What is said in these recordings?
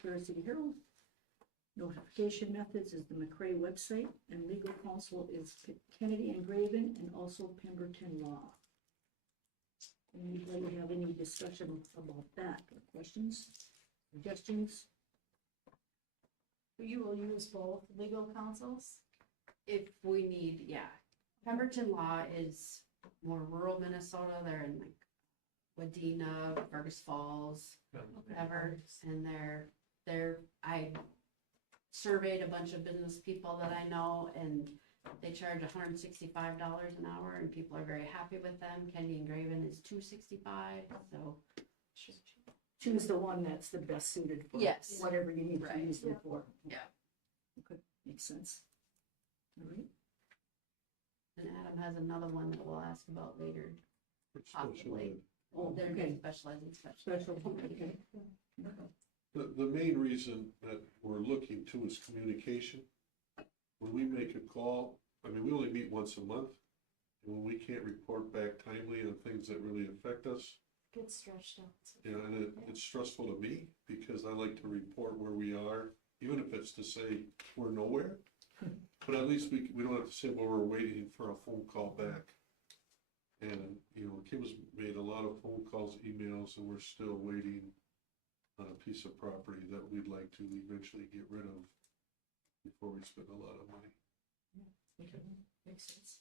Clear City Herald. Notification methods is the McCray website, and legal counsel is Kennedy and Graven, and also Pemberton Law. Anybody have any discussion about that, or questions, suggestions? You will use both legal counsels? If we need, yeah. Pemberton Law is more rural Minnesota. They're in like Wadena, Fergus Falls, whatever. And I surveyed a bunch of business people that I know, and they charge $165 an hour, and people are very happy with them. Kennedy and Graven is $265, so. Choose the one that's the best suited for Yes. whatever you need to Right. use them for. Yeah. Okay, makes sense. All right, And Adam has another one that we'll ask about later. Possibly. oh, They're okay, good specialized in special. special, okay. The main reason that we're looking to is communication. When we make a call, I mean, we only meet once a month, and when we can't report back timely on things that really affect us, Get stretched out. you know, and it's stressful to me, because I like to report where we are, even if it's to say we're nowhere. But at least we don't have to say, well, we're waiting for a phone call back. And, you know, Kim's made a lot of phone calls, emails, and we're still waiting on a piece of property that we'd like to eventually get rid of before we spend a lot of money. Okay, makes sense.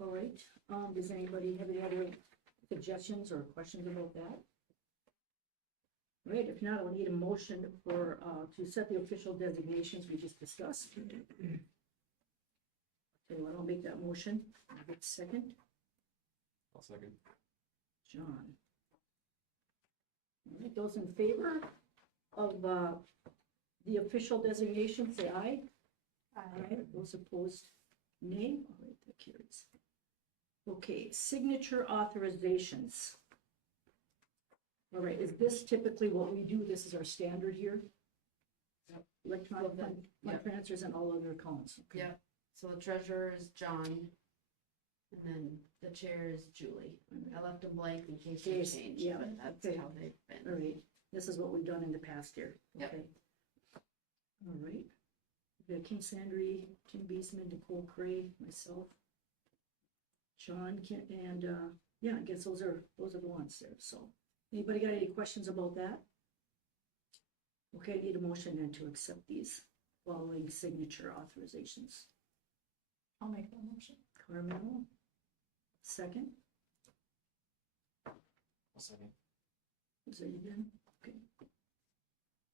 All right, does anybody have any other suggestions or questions about that? All right, if not, I'll need a motion for, to set the official designations we just discussed. Okay, well, I'll make that motion. I'll get a second. I'll second. John. All right, those in favor of, the official designation, say aye. Aye. Those opposed, nay. All right, that carries. Okay, signature authorizations. All right, is this typically what we do? This is our standard here? Yep. Electronic Well, fund yep. transfers and all other accounts. Okay. Yep, so the treasurer is John, and then the chair is Julie. I left them blank in case they Case, change, yeah, but that's okay. how they've All been. right, this is what we've done in the past year. Yep. Okay. All right. We got King Sandry, Tim Beesman, Nicole Cray, myself, John, and, yeah, I guess those are the ones there, so. Anybody got any questions about that? Okay, I need a motion then to accept these following signature authorizations. I'll make that motion. Carmel, second. I'll second. Is that you then? Okay.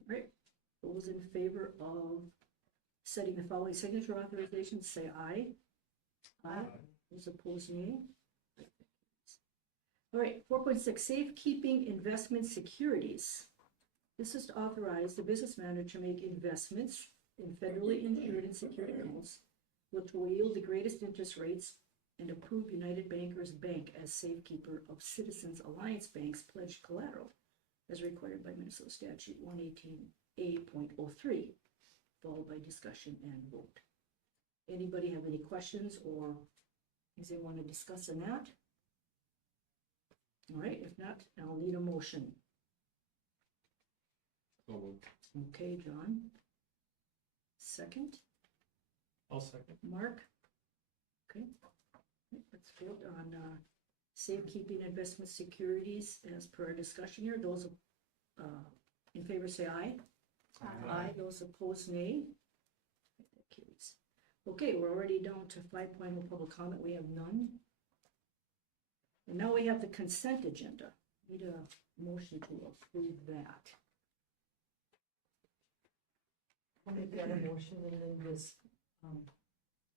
All right, those in favor of setting the following signature authorizations, say aye. Aye. Those opposed, nay. All right, 4.6, safekeeping investment securities. This is to authorize the business manager to make investments in federally insured and secured accounts, which will yield the greatest interest rates, and approve United Bankers Bank as safekeeper of Citizens Alliance Bank's pledged collateral, as required by Minnesota Statute 118A.03, followed by discussion and vote. Anybody have any questions or things they want to discuss on that? All right, if not, I'll need a motion. So moved. Okay, John. Second, I'll second. Mark. Okay, let's vote on safekeeping investment securities as per our discussion here. Those in favor say aye. Aye. Those opposed, nay. That carries. Okay, we're already down to 5.0 public comment. We have none. And now we have the consent agenda. Need a motion to approve that. I'll make that a motion and then just,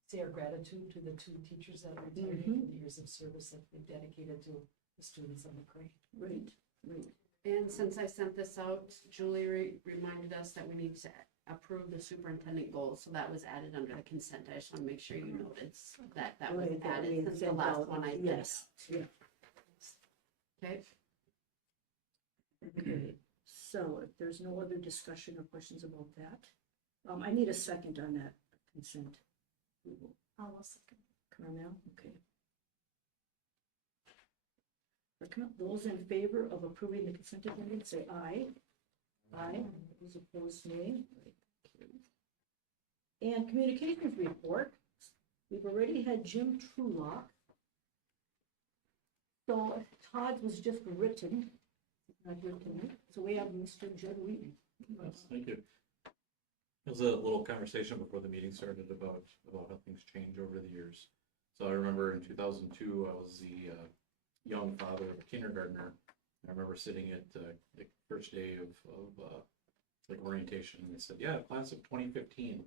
say our gratitude to the two teachers that are retired for the years of service that they've dedicated to the students of McCray. Right, right. And since I sent this out, Julie reminded us that we need to approve the superintendent goals, so that was added under the consent. I just want to make sure you noted that was Right, that we added had since the sent last out. one I sent. Yes, yeah. Okay, Okay, so if there's no other discussion or questions about that, I need a second on that consent. I'll second. Carmel, okay. Those in favor of approving the consent agenda, say aye. Aye. Those opposed, nay. And communications report, we've already had Jim Trulock. So Todd's was just written, not written, so we have Mr. Judd Wheaton. Yes, thank you. There was a little conversation before the meeting started about how things change over the years. So I remember in 2002, I was the young father of a kindergartner. I remember sitting at the first day of like orientation, and they said, "Yeah, class of 2015."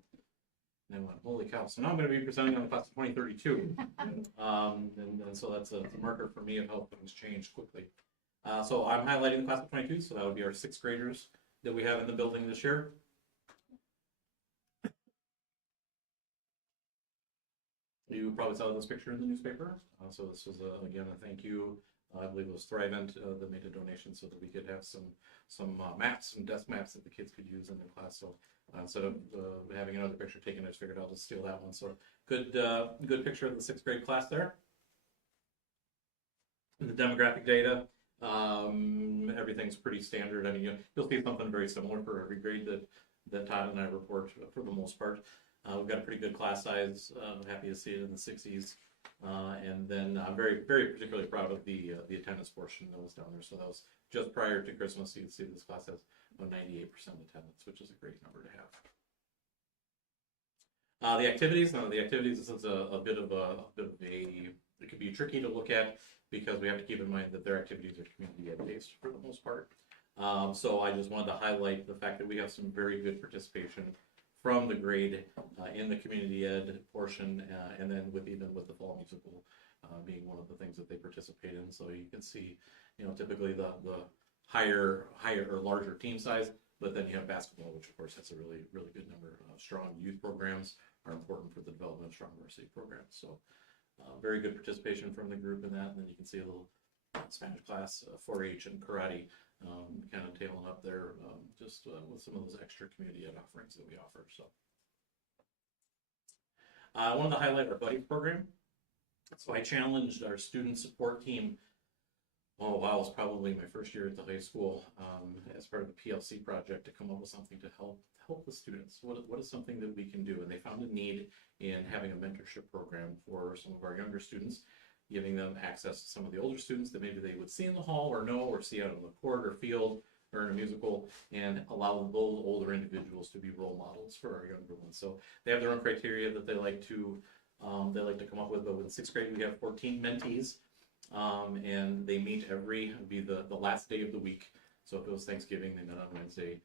And I went, "Holy cow!" So now I'm going to be presenting on the class of 2032, and so that's a marker for me of how things change quickly. So I'm highlighting the class of 22, so that would be our 6th graders that we have in the building this year. You probably saw this picture in the newspaper. So this was, again, a thank you. I believe it was Thrivent that made a donation so that we could have some maps, some desk maps that the kids could use in their class. So instead of having another picture taken, I just figured I'll just steal that one. So good picture of the 6th grade class there. And the demographic data, everything's pretty standard. I mean, you'll see something very similar for every grade that Todd and I report for the most part. We've got a pretty good class size. I'm happy to see it in the 60s. And then I'm very, very particularly proud of the attendance portion that was down there. So that was just prior to Christmas. You can see this class has a 98% attendance, which is a great number to have. The activities, this is a bit of it could be tricky to look at because we have to keep in mind that their activities are community ed based for the most part. So I just wanted to highlight the fact that we have some very good participation from the grade in the community ed portion, and then with the fall musical being one of the things that they participate in. So you can see, typically the higher or larger team size, but then you have basketball, which of course has a really, really good number of strong youth programs are important for the development of strong varsity programs. So very good participation from the group in that. And then you can see a little Spanish class, 4-H and karate, kind of tailing up there, just with some of those extra community ed offerings that we offer. So I wanted to highlight our buddy program. So I challenged our student support team. Oh wow, it was probably my first year at the high school, as part of the PLC project, to come up with something to help the students. What is something that we can do? And they found a need in having a mentorship program for some of our younger students, giving them access to some of the older students that maybe they would see in the hall or know or see out on the court or field or in a musical, and allow those older individuals to be role models for our younger ones. So they have their own criteria that they like to come up with. But in 6th grade, we have 14 mentees, and they meet it'd be the last day of the week. So if it was Thanksgiving, they met on Wednesday,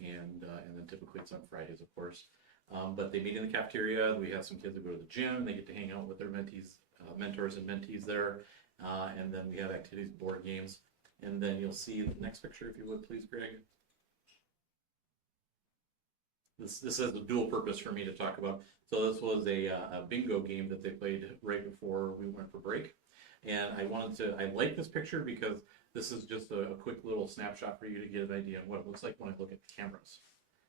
and then typically it's on Fridays, of course. But they meet in the cafeteria. We have some kids that go to the gym. They get to hang out with their mentees. Mentors and mentees there, and then we have activities, board games, and then you'll see the next picture, if you would please, Greg. This is a dual purpose for me to talk about. So this was a bingo game that they played right before we went for break, and I like this picture because this is just a quick little snapshot for you to get an idea of what it looks like when I look at the cameras.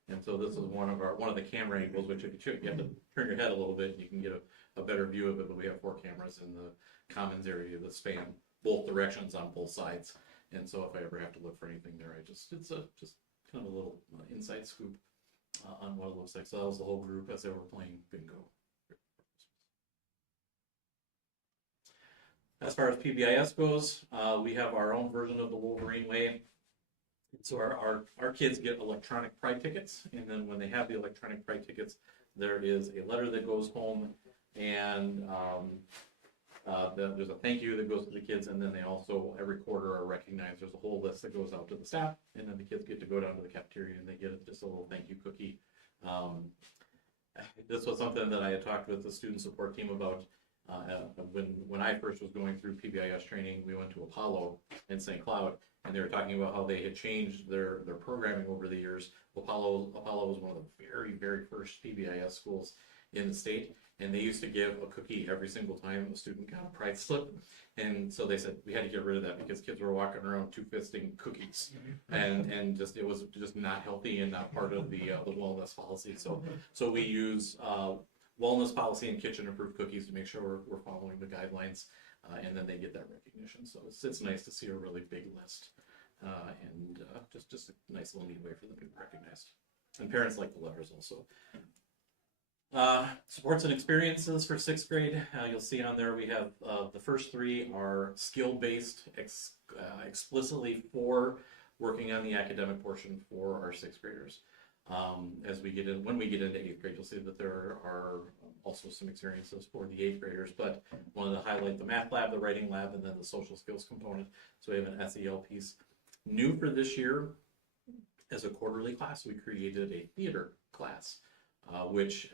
And so this is one of the camera angles, which if you have to turn your head a little bit, and you can get a better view of it. But we have 4 cameras in the commons area that span both directions on both sides. And so if I ever have to look for anything there, it's just kind of a little inside scoop on what it looks like. So that was the whole group as they were playing bingo. As far as PBIS goes, we have our own version of the Wolverine Way. So our kids get electronic pride tickets, and then when they have the electronic pride tickets, there is a letter that goes home, and there's a thank you that goes to the kids, and then they also every quarter are recognized. There's a whole list that goes out to the staff, and then the kids get to go down to the cafeteria and they get just a little thank you cookie. This was something that I had talked with the student support team about. When I first was going through PBIS training, we went to Apollo in St. Cloud, and they were talking about how they had changed their programming over the years. Apollo was one of the very, very first PBIS schools in the state, and they used to give a cookie every single time a student got a pride slip. And so they said we had to get rid of that because kids were walking around two-fisting cookies, and it was just not healthy and not part of the wellness policy. So we use wellness policy and kitchen approved cookies to make sure we're following the guidelines, and then they get that recognition. So it's nice to see a really big list Just a nice little neat way for them to be recognized. And parents like the letters also. Supports and experiences for sixth grade. You'll see on there we have the first three are skill-based, explicitly for working on the academic portion for our sixth graders. When we get into eighth grade, you'll see that there are also some experiences for the eighth graders, but wanted to highlight the math lab, the writing lab, and then the social skills component. So we have an SEL piece. New for this year, as a quarterly class, we created a theater class, which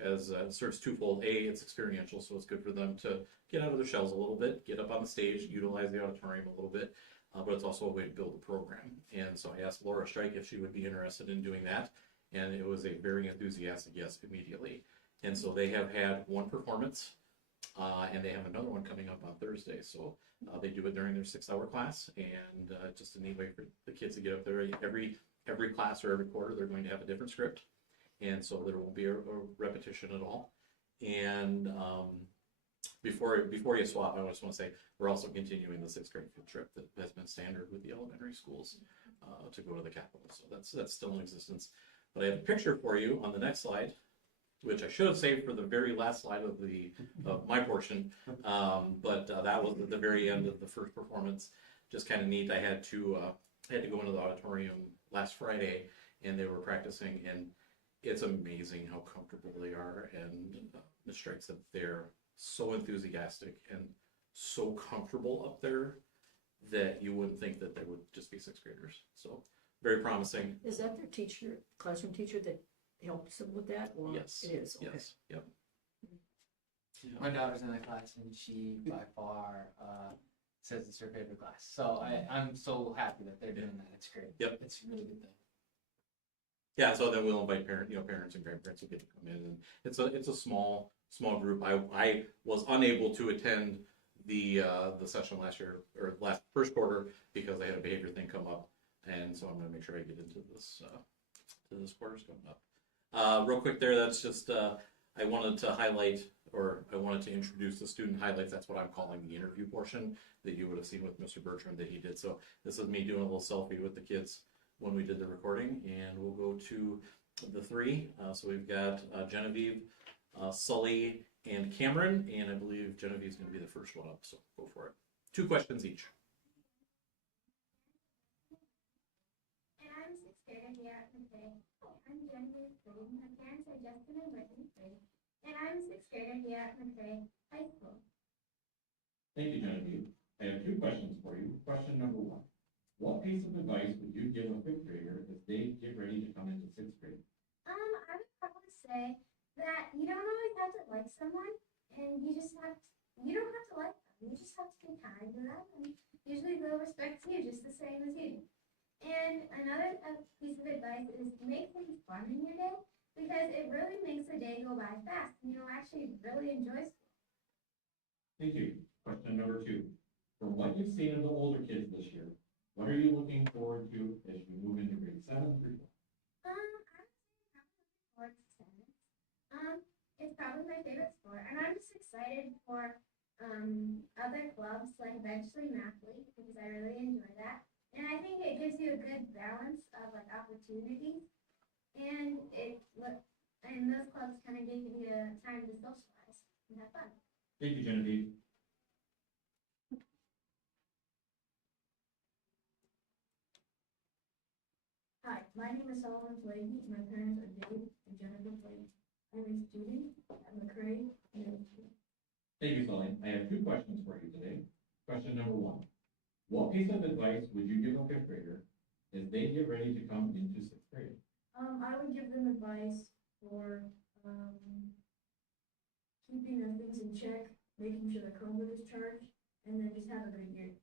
serves twofold. A, it's experiential, so it's good for them to get out of their shells a little bit, get up on the stage, utilize the auditorium a little bit, but it's also a way to build a program. And so I asked Laura Strike if she would be interested in doing that, and it was a very enthusiastic yes immediately. And so they have had one performance, and they have another one coming up on Thursday. So they do it during their 6-hour class, and just a neat way for the kids to get up there. Every class or every quarter, they're going to have a different script, and so there won't be a repetition at all. And before you swap, I just want to say we're also continuing the sixth grade field trip that has been standard with the elementary schools to go to the Capitol. So that's still in existence. But I have a picture for you on the next slide, which I should have saved for the very last slide of my portion. But that was at the very end of the first performance. Just kind of neat. I had to go into the auditorium last Friday, and they were practicing, and it's amazing how comfortable they are. And Ms. Strike said they're so enthusiastic and so comfortable up there that you wouldn't think that they would just be sixth graders. So very promising. Is that their classroom teacher that helps them with that? Or Yes. It is, okay. Yes. Yep. My daughter's in that class and she by far says it's her favorite class. So I'm so happy that they're doing that. It's great. Yep. It's a really good thing. Yeah, so then we'll invite parents and grandparents will get to come in, and it's a small group. I was unable to attend the session last year or first quarter because I had a behavior thing come up, and so I'm going to make sure I get into this quarter's coming up. Real quick there, that's just I wanted to highlight, or I wanted to introduce the student highlights. That's what I'm calling the interview portion that you would have seen with Mr. Bertrand that he did. So this is me doing a little selfie with the kids when we did the recording, and we'll go to the three. So we've got Genevieve, Sully, and Cameron, and I believe Genevieve's going to be the first one up, so go for it. 2 questions each. And I'm sixth grader here at McCray. I'm Genevieve Green. My parents are Justin and Brittany Green. And I'm sixth grader here at McCray High School. Thank you, Genevieve. I have 2 questions for you. Question number 1. What piece of advice would you give a 5th grader as they get ready to come into 6th grade? I would probably say that you don't always have to like someone, and you don't have to like them. You just have to be kind to them, and usually they'll respect you just the same as you do. And another piece of advice is make things fun in your day, because it really makes the day go by fast, and you'll actually really enjoy school. Thank you. Question number 2. From what you've seen of the older kids this year, what are you looking forward to as you move into grade 7 through 12? I'm looking forward to tennis. It's probably my favorite sport, and I'm just excited for other clubs, like eventually Math League, because I really enjoy that. And I think it gives you a good balance of like opportunities, and those clubs kind of give you time to socialize and have fun. Thank you, Genevieve. Hi, my name is Solomon Flady. My parents are Dave and Jennifer Flady. I'm a student at McCray Middle School. Thank you, Sully. I have 2 questions for you today. Question number 1. What piece of advice would you give a 5th grader as they get ready to come into 6th grade? I would give them advice for keeping their things in check, making sure their Chromebook is charged, and then just have a great year.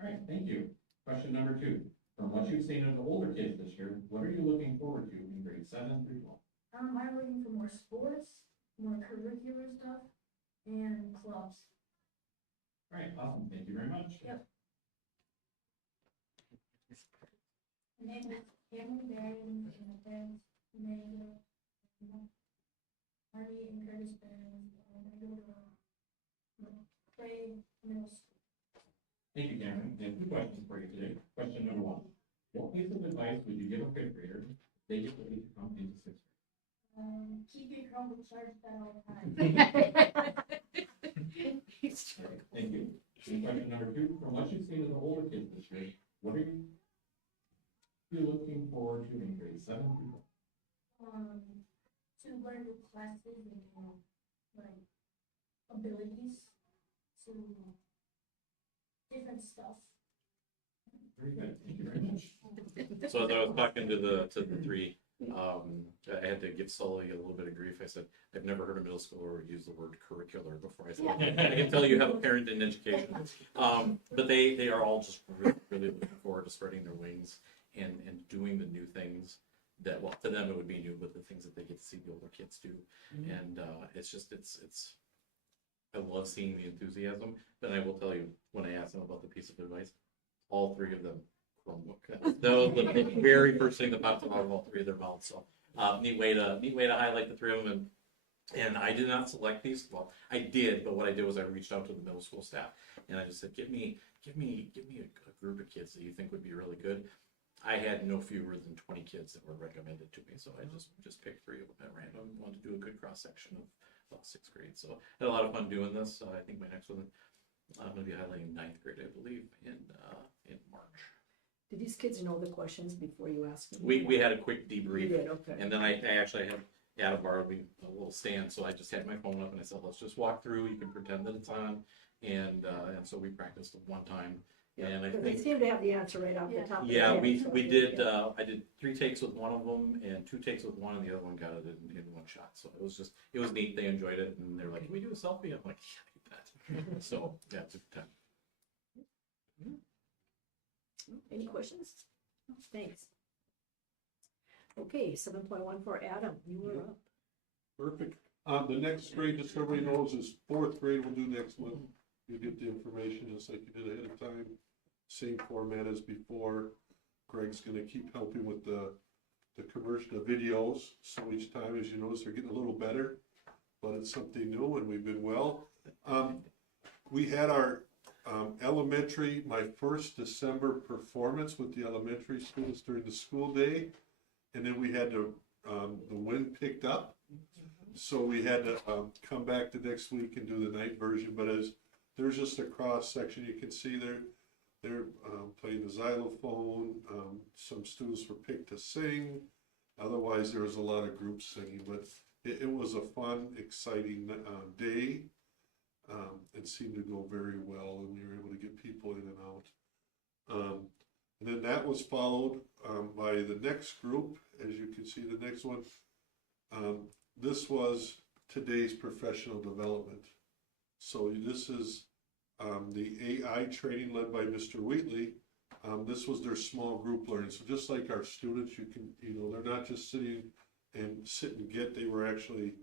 All right, thank you. Question number 2. From what you've seen of the older kids this year, what are you looking forward to in grade 7 through 12? I'm looking for more sports, more curricular stuff, and clubs. All right, awesome. Thank you very much. Yep. My name is Cameron Barron, and my parents, Emmanuel, Marty and Curtis Barron, and I go to McCray Middle School. Thank you, Cameron. I have two questions for you today. Question number one. What piece of advice would you give a fifth grader if they get ready to come into sixth Keep your Chromebook charged at all times. grade? Thank you. And question number two, from what you've seen of the older kids this year, what are you looking forward to in grade 7 through 12? To learn new classes and like abilities to different stuff. Very good. Thank you very much. So as I was talking to the three, I had to give Sully a little bit of grief. I said, I've never heard a middle schooler use the word curricular before. I said, I can tell you have a parent in education. But they are all just really, really looking forward to spreading their wings and doing the new things that, well, to them it would be new, but the things that they get to see the older kids do. And it's just, it's, I love seeing the enthusiasm. But I will tell you, when I asked them about the piece of advice, all three of them Chromebook. That was the very first thing that popped out of all three of their mouths. So neat way to highlight the three of them. And I did not select these. Well, I did, but what I did was I reached out to the middle school staff and I just said, give me a group of kids that you think would be really good. I had no fewer than 20 kids that were recommended to me, so I just picked three of them at random. Wanted to do a good cross section of sixth grade. So I had a lot of fun doing this. I think my next one, I'm going to be highlighting ninth grade, I believe, in March. Do these kids know the questions before you ask them? We had a quick You debrief, did, okay. and then I actually had Adam borrowed me a little stand, so I just had my phone up and I said, let's just walk through. You can pretend that it's on, and so we practiced it one time, and I But they think. seem to have the answer right off the top of their Yeah, head, we so- did, I did 3 takes with one of them and 2 takes with one, and the other one got it in one shot. So it was neat. They enjoyed it, and they're like, can we do a selfie? I'm like, yeah, you bet. So, yeah, it's a good time. Any questions? Thanks. Okay, 7.14, Adam, you were up. Perfect. The next grade, just so everybody knows, is fourth grade. We'll do next month. You get the information just like you did ahead of time. Same format as before. Greg's gonna keep helping with the conversion of videos. So each time, as you notice, they're getting a little better, but it's something new and we've been well. We had our elementary, my first December performance with the elementary students during the school day. And then we had the wind picked up. So we had to come back the next week and do the night version. But as there's just a cross section, you can see they're playing the xylophone. Some students were picked to sing. Otherwise, there was a lot of groups singing. But it was a fun, exciting day. It seemed to go very well, and we were able to get people in and out. And then that was followed by the next group. As you can see, the next one. This was today's professional development. So this is the AI training led by Mr. Wheatley. This was their small group learning. So just like our students, they're not just sitting and sit and get, they were actually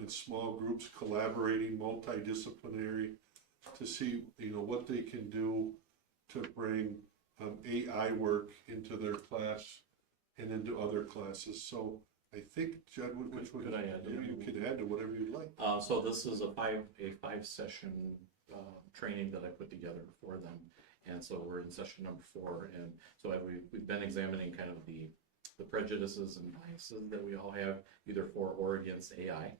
in small groups, collaborating, multidisciplinary, to see, what they can do to bring AI work into their class and into other classes. So I think, Judd, which one? Could I add to that? You could add to whatever you'd like. So this is a five session training that I put together for them. And so we're in session number 4. And so we've been examining kind of the prejudices and biases that we all have, either for or against AI,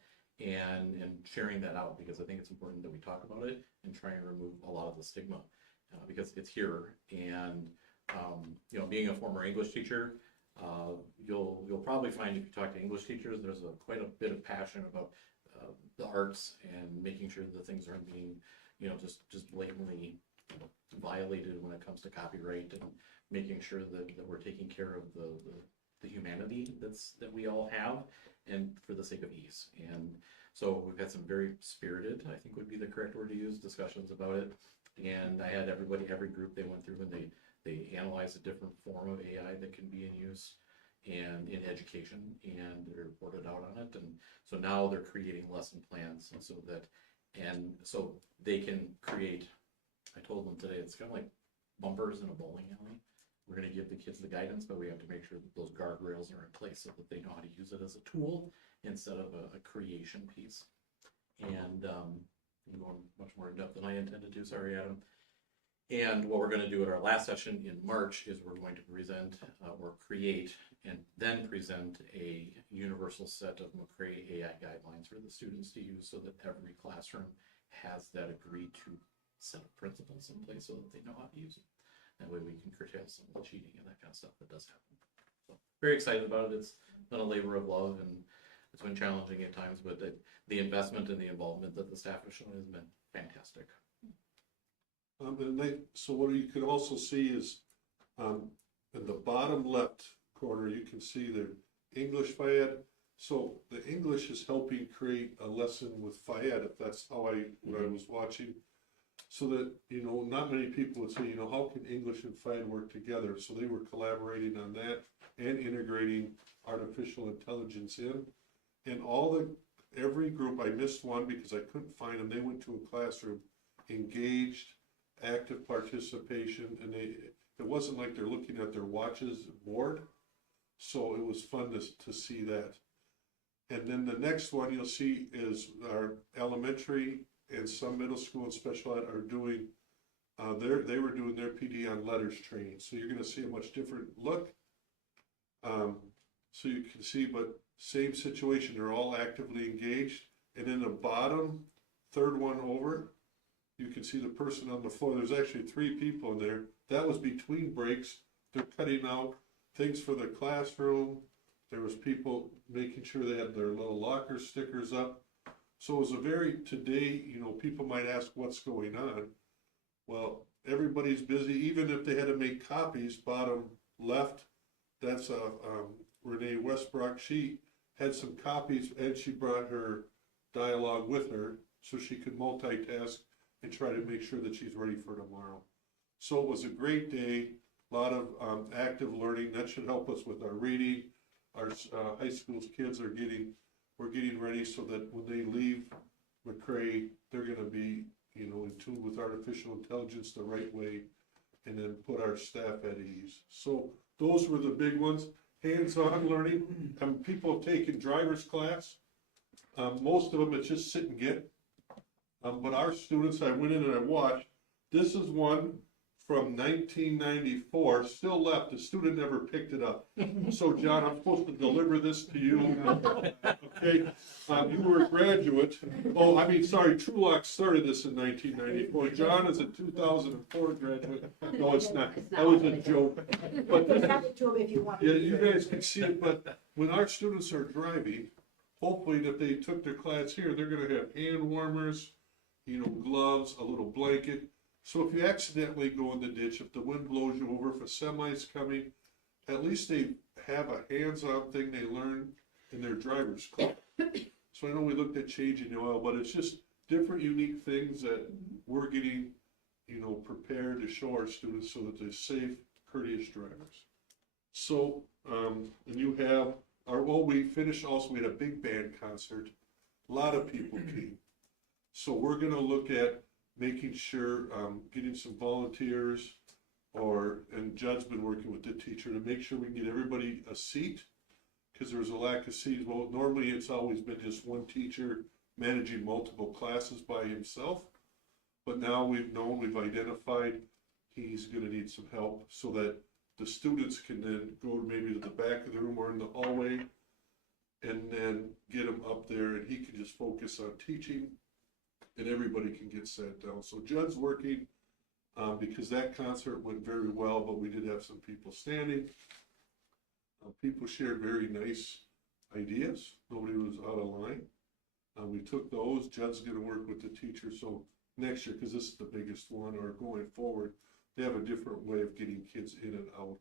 and sharing that out, because I think it's important that we talk about it and try and remove a lot of the stigma, because it's here. And being a former English teacher, you'll probably find, if you talk to English teachers, there's quite a bit of passion about the arts and making sure that things aren't being just blatantly violated when it comes to copyright, and making sure that we're taking care of the humanity that we all have, and for the sake of ease. And so we've had some very spirited, I think would be the correct word to use, discussions about it. And I had every group, they went through and they analyzed a different form of AI that can be in use and in education, and they reported out on it. And so now they're creating lesson plans, and so they can create, I told them today, it's kind of like bumpers in a bowling alley. We're going to give the kids the guidance, but we have to make sure that those guardrails are in place so that they know how to use it as a tool instead of a creation piece. And I'm going much more in depth than I intended to. Sorry, Adam. And what we're gonna do at our last session in March is we're going to present or create and then present a universal set of McCray AI guidelines for the students to use so that every classroom has that agreed to set of principles in place so that they know how to use it. That way we can curtail some of the cheating and that kind of stuff that does happen. So very excited about it. It's been a labor of love and it's been challenging at times, but the investment and the involvement that the staff have shown has been fantastic. So what you can also see is, in the bottom left corner, you can see the English FIAD. So the English is helping create a lesson with FIAD, if that's how what I was watching. So that, not many people would say, how can English and FIAD work together? So they were collaborating on that and integrating artificial intelligence in. And every group, I missed one because I couldn't find them, they went to a classroom, engaged, active participation, and it wasn't like they're looking at their watches board. So it was fun to see that. And then the next one you'll see is our elementary and some middle school and special ed are doing, they were doing their PD on letters training. So you're gonna see a much different look. So you can see, but same situation, they're all actively engaged. And in the bottom, third one over, you can see the person on the floor. There's actually 3 people in there. That was between breaks. They're cutting out things for the classroom. There was people making sure they had their little locker stickers up. So it was today, people might ask what's going on. Well, everybody's busy, even if they had to make copies, bottom left, that's Renee Westbrook. She had some copies and she brought her dialogue with her so she could multitask and try to make sure that she's ready for tomorrow. So it was a great day, a lot of active learning. That should help us with our reading. Our high school kids we're getting ready so that when they leave McCray, they're gonna be, in tune with artificial intelligence the right way and then put our staff at ease. So those were the big ones. Hands-on learning, people have taken driver's class. Most of them it's just sit and get. But our students, I went in and I watched, this is one from 1994, still left, the student never picked it up. So John, I'm supposed to deliver this to you, okay? You were a graduate, Trulock started this in 1994, John is a 2004 graduate. No, it's not, that was a joke. But You have it to them if you want. yeah, you guys can see it, but when our students are driving, hopefully if they took their class here, they're gonna have hand warmers, gloves, a little blanket. So if you accidentally go in the ditch, if the wind blows you over, if a semi's coming, at least they have a hands-on thing they learn in their driver's class. So I know we looked at changing the oil, but it's just different unique things that we're getting, prepared to show our students so that they're safe, courteous drivers. So, and you have we finished also, we had a big band concert. A lot of people came. So we're gonna look at making sure, getting some volunteers and Judd's been working with the teacher to make sure we can get everybody a seat, because there was a lack of seats. Well, normally it's always been just one teacher managing multiple classes by himself. But now we've identified he's gonna need some help so that the students can then go maybe to the back of the room or in the hallway and then get him up there and he can just focus on teaching. And everybody can get sat down. So Judd's working because that concert went very well, but we did have some people standing. People shared very nice ideas. Nobody was out of line. We took those. Judd's going to work with the teacher. So next year, because this is the biggest one, or going forward, they have a different way of getting kids in and out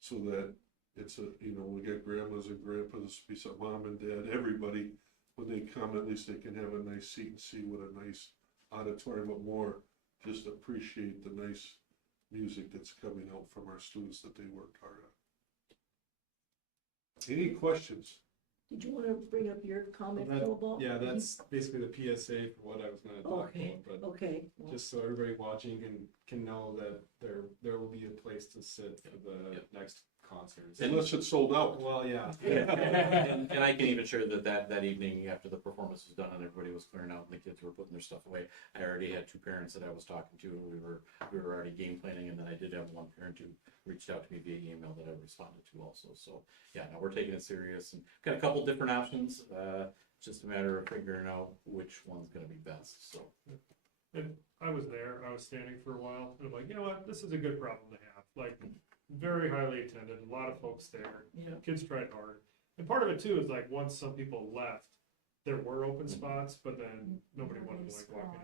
so that it's we got grandmas and grandpas, be some mom and dad, everybody. When they come, at least they can have a nice seat and see what a nice auditorium, but more just appreciate the nice music that's coming out from our students that they worked hard on. Any questions? Did you want to bring up your comment, Phil, about? Yeah, that's basically the PSA for what I was gonna talk Okay, about, but okay. Well, just so everybody watching can know that there will be a place to sit for the next concerts. Unless it's sold out. Well, yeah. And I can even share that evening after the performance was done and everybody was clearing out and the kids were putting their stuff away, I already had 2 parents that I was talking to, and we were already game planning, and then I did have 1 parent who reached out to me via email that I responded to also. So yeah, no, we're taking it serious and got a couple different options. It's just a matter of figuring out which one's gonna be best, so. And I was there, I was standing for a while, and I'm like, you know what, this is a good problem to have, like, very highly attended, a lot of folks there, Yeah. kids tried hard. And part of it too is like, once some people left, there were open spots, but then nobody wanted to like walk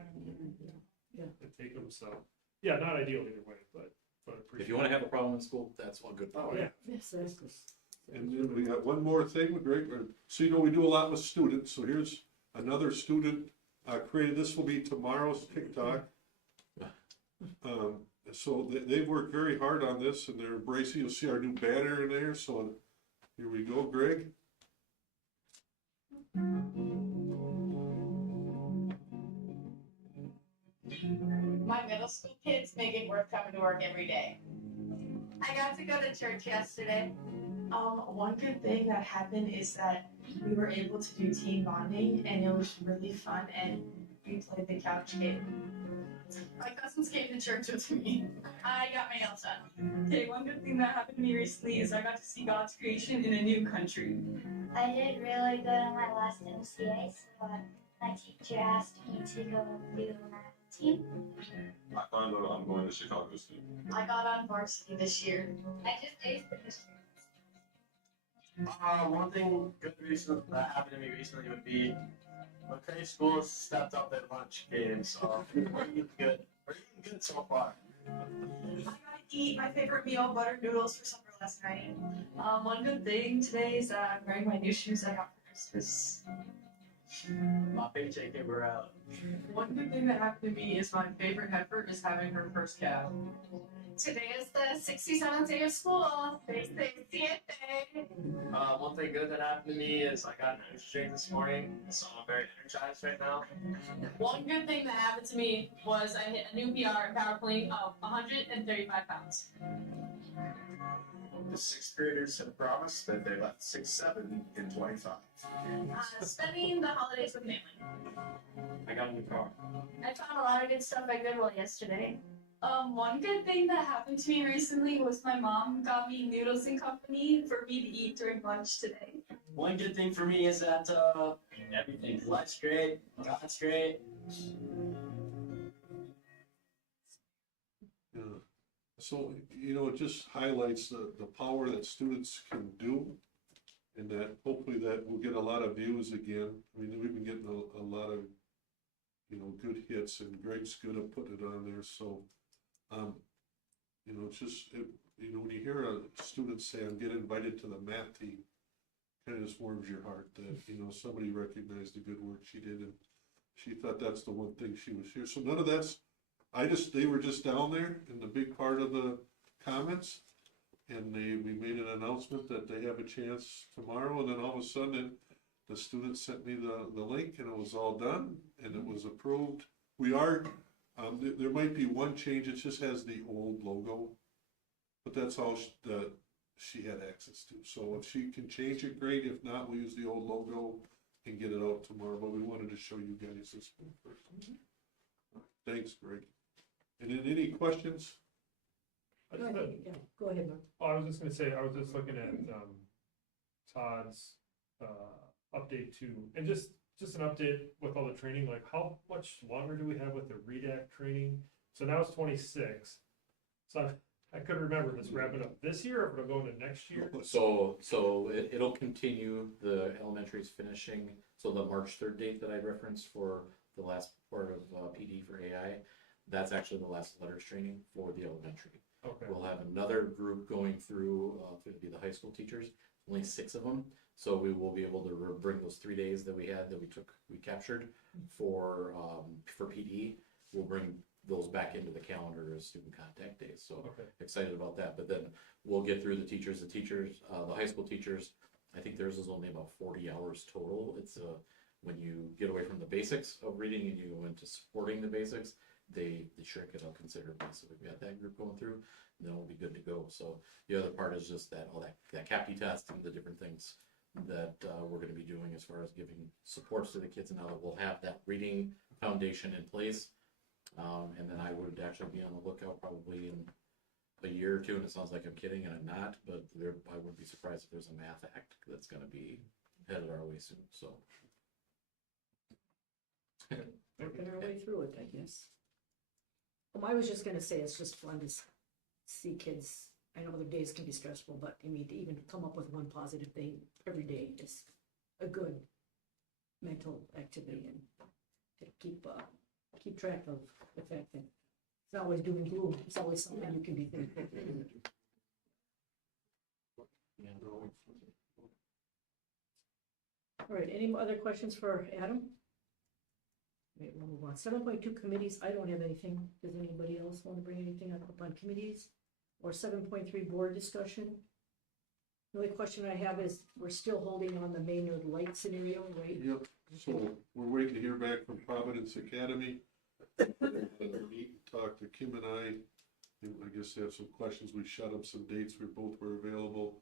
in and take them, so, yeah, not ideal either way, but appreciate. If you wanna have a problem in school, that's one good Oh, problem. yeah. Yes, that's. And then we got one more thing, Greg, so you know, we do a lot with students, so here's another student created, this will be tomorrow's TikTok. So they've worked very hard on this and they're embracing, you'll see our new banner in there, so here we go, Greg. My middle school kids make it worth coming to work every day. I got to go to church yesterday. One good thing that happened is that we were able to do team bonding and it was really fun and we played the couch game. My cousins came to church with me. I got my nails done. Okay, one good thing that happened to me recently is I got to see God's creation in a new country. I did really good on my last MCA, so my teacher asked me to go do my team. I found out I'm going to Chicago soon. I got on varsity this year. I just aced the history. One thing good recently that happened to me recently would be McCray School stepped up their lunch game, so we're eating good. We're eating good so far. I got to eat my favorite meal, buttered noodles, for supper last night. One good thing today is that I'm wearing my new shoes I got for Christmas. My paycheck came around. One good thing that happened to me is my favorite heifer is having her first calf. Today is the 67th day of school. Today's the 60th day. One thing good that happened to me is I got an energy drink this morning, so I'm very energized right now. One good thing that happened to me was I hit a new PR in powerplaying of 135 pounds. The 6th graders have promised that they left 6-7 in 25. Spending the holidays with family. I got a new car. I found a lot of good stuff at Goodwill yesterday. One good thing that happened to me recently was my mom got me Noodles and Company for me to eat during lunch today. One good thing for me is that everything. Life's great, God's great. Yeah. So, you know, it just highlights the power that students can do. And that hopefully that will get a lot of views again. I mean, we've been getting a lot of, you know, good hits and Greg's good at putting it on there, so. You know, it's just, you know, when you hear a student say, I'm getting invited to the math team, kind of just warms your heart that, you know, somebody recognized the good work she did and she thought that's the one thing she was here. So none of that's, they were just down there in the big part of the comments and we made an announcement that they have a chance tomorrow and then all of a sudden the student sent me the link and it was all done and it was approved. We are, there might be one change, it just has the old logo, but that's all that she had access to. So if she can change it, great. If not, we'll use the old logo and get it out tomorrow, but we wanted to show you guys this one first. Thanks, Greg. And then any questions? I Go just ahead, had- yeah, go ahead, Mark. Oh, I was just gonna say, I was just looking at, Todd's, update too, and just an update with all the training, like how much longer do we have with the REDAC training? So now it's 26. So I couldn't remember, this wrapping up this year or if it'll go into next year? So it'll continue, the elementary's finishing, so the March 3rd date that I referenced for the last part of PD for AI, that's actually the last letters training for the elementary. Okay. We'll have another group going through, it'll be the high school teachers, only 6 of them. So we will be able to bring those 3 days that we had, that we captured for PD. We'll bring those back into the calendar as student contact days. So Okay. excited about that. But then we'll get through the teachers, the high school teachers. I think theirs is only about 40 hours total. It's when you get away from the basics of reading and you go into supporting the basics, they shrink it up considerably. So we've got that group going through. then we'll be good to go. So the other part is just that, all that CAPI test and the different things that we're gonna be doing as far as giving supports to the kids, and now that we'll have that reading foundation in place. And then I would actually be on the lookout probably in a year or two, and it sounds like I'm kidding and I'm not, but I wouldn't be surprised if there's a math act that's gonna be headed our way soon, so. Working our way through it, I guess. I was just gonna say, it's just fun to see kids, I know their days can be stressful, but I mean, to even come up with one positive thing every day is a good mental activity, and to keep track of the fact that it's not always doom and gloom, it's always something you can be thankful for. All right, any other questions for Adam? Wait, we'll move on. 7.2 committees, I don't have anything. Does anybody else want to bring anything up on committees? Or 7.3 board discussion? The only question I have is, we're still holding on the Maynard Light scenario, right? Yep, so we're waiting to hear back from Providence Academy. Meet and talk to Kim and I guess they have some questions. We shot up some dates. We both were available.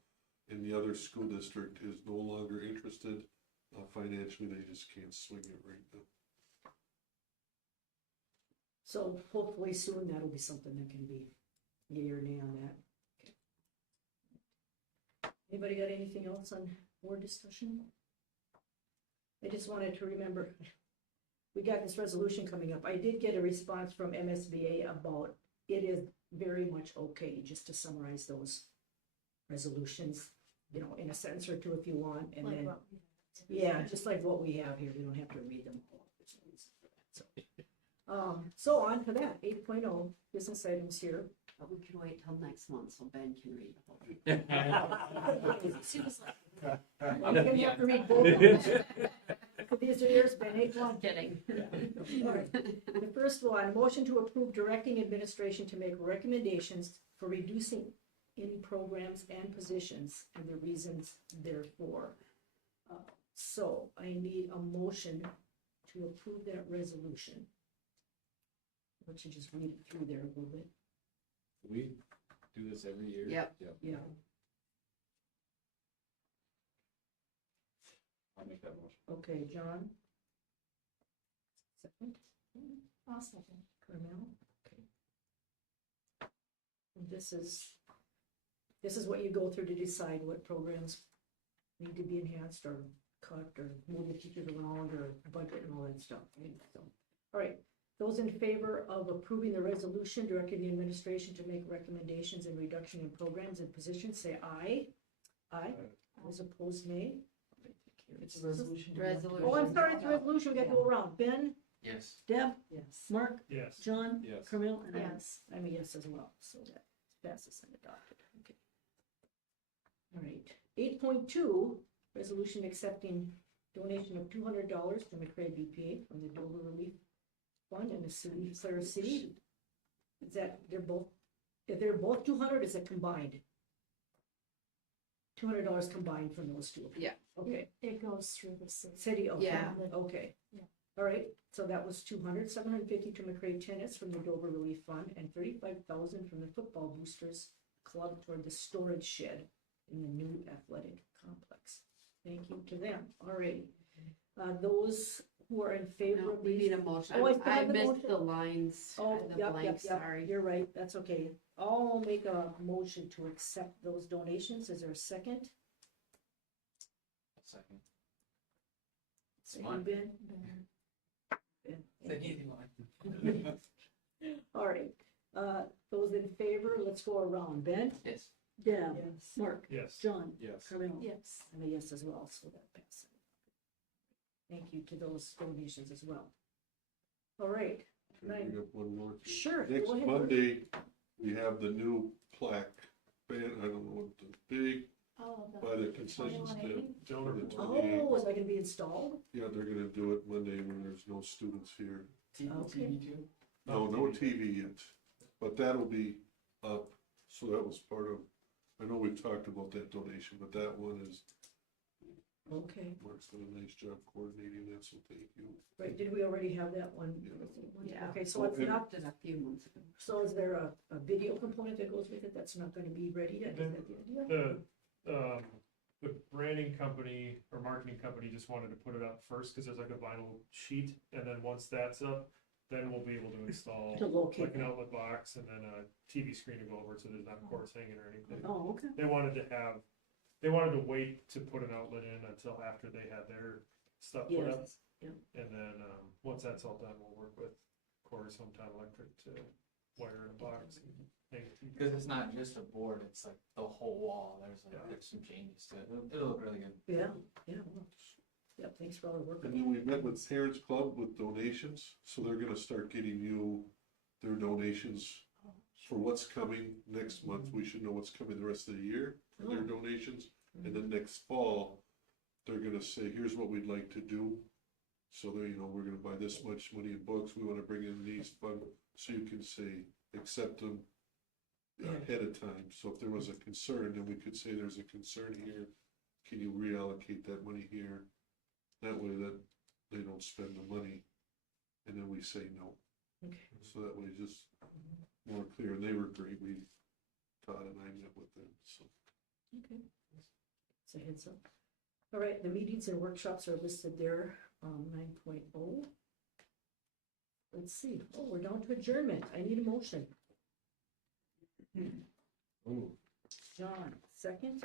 And the other school district is no longer interested. Financially, they just can't swing it right now. So hopefully soon that'll be something that can be yea or nay on that. Okay. Anybody got anything else on board discussion? I just wanted to remember, we got this resolution coming up. I did get a response from MSBA about it is very much okay, just to summarize those resolutions, you know, in a sentence or two if you want, and Like then, what we yeah, just like what we have here, we don't have to read them all. There's no reason for that, so. So on to that, 8.0, business items here. But we can wait till next month so Ben can read the whole thing. She was I'm gonna have to read both of them. Could these are yours, Ben, 8.1. Kidding. All right. The first one, motion to approve directing administration to make recommendations for reducing any programs and positions and the reasons therefore. So I need a motion to approve that resolution. Why don't you just read it through there a little bit? We do this every year. Yep. Yeah. I'll make that motion. Okay, John? Second? I'll second. Carmel? Okay. And this is what you go through to decide what programs need to be enhanced or cut or move the teachers around or budget and all that stuff, right? So, all right, those in favor of approving the resolution directing the administration to make recommendations and reduction in programs and positions, say aye. Aye. Those opposed, nay. It's a resolution. Resolution. Oh, I'm sorry, it's a resolution, we got to go around. Ben, Yes. Deb, Yes. Mark, Yes. John, Yes. Camille, and Yes. I'm a yes as well, so that passes and adopted, okay. All right, 8.2, resolution accepting donation of $200 to McRae BPA from the Dover Relief Fund and the city, Center City. Is that, if they're both 200, is it combined? $200 combined from those two? Yeah. Okay, It goes through the city. city, okay, Yeah. okay. Yeah. All right, so that was 200, 750 to McRae Tennis from the Dover Relief Fund, and 35,000 from the Football Boosters Club toward the storage shed in the new athletic complex. Thank you to them. All right. Those who are in favor No, of we these. need a motion. Oh, I I still have the missed motion? the lines, Oh, the yep, blanks, yep, sorry. you're right, that's okay. I'll make a motion to accept those donations. Is there a second? Second. Second, Fine. Ben? Ben. Ben, The thank you. easy one. All right, those in favor, let's go around. Ben? Yes. Deb? Yes. Mark? Yes. John? Yes. Carmel? Yes. I'm a yes as well, so that passes. Thank you to those donations as well. All right, Can I bring up one more? thing? sure. Next go ahead. Monday, we have the new plaque ban, I don't know what the big, Oh, by the concession stand. 2180? Donor for the board. 28th. Oh, is that gonna be installed? Yeah, they're gonna do it Monday when there's no students here. Okay. TV too? No, no TV yet, but that'll be up, so that was part of, I know we've talked about that donation, but that one is Okay, Mark's done a nice job coordinating that, so thank you. right, did we already have that one? Yeah. Okay, so it's not, Did a few months ago. so is there a video component that goes with it that's not gonna be ready yet? Is that the idea? The branding company or marketing company just wanted to put it up first, cause there's like a vinyl sheet, and then once that's up, then we'll be able to install To locate like an that. outlet box and then a TV screen to go over, so there's not cords hanging or anything. Oh, okay. They wanted to wait to put an outlet in until after they had their stuff put up. Yes, yeah. And then, once that's all done, we'll work with Corey's Hometown Electric to wire in a box and hang it. Because it's not just a board, it's like the whole wall, Yeah. there's some changes to it, it'll look really good. Yeah, yeah, well, yeah, thanks for all the work. And then we met with Parents Club with donations, so they're gonna start getting you their donations for what's coming next month. We should know what's coming the rest of the year, for their donations. And then next fall, they're gonna say, here's what we'd like to do. So there, you know, we're gonna buy this much money in books, we wanna bring in these funds, so you can say, accept them ahead of time. So if there was a concern, then we could say there's a concern here, can you reallocate that money here? That way that they don't spend the money, and then we say no. Okay. So that way it's just more clear, and they were great, Todd and I met with them, so. Okay. It's a heads up. All right, the meetings and workshops are listed there, 9.0. Let's see, oh, we're down to adjournment, I need a motion. John, second,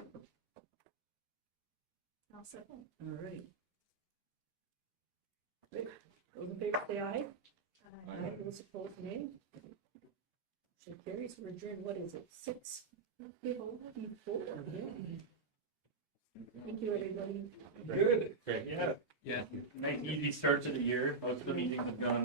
I'll second. all right. Rick, those in favor say aye. Aye. Those opposed, nay. Motion carries, we're adjourned, what is it, 6:54? Yeah. Thank you, everybody. Good. Great. Yeah. Yeah, nice easy start to the year. Most of the meetings have gone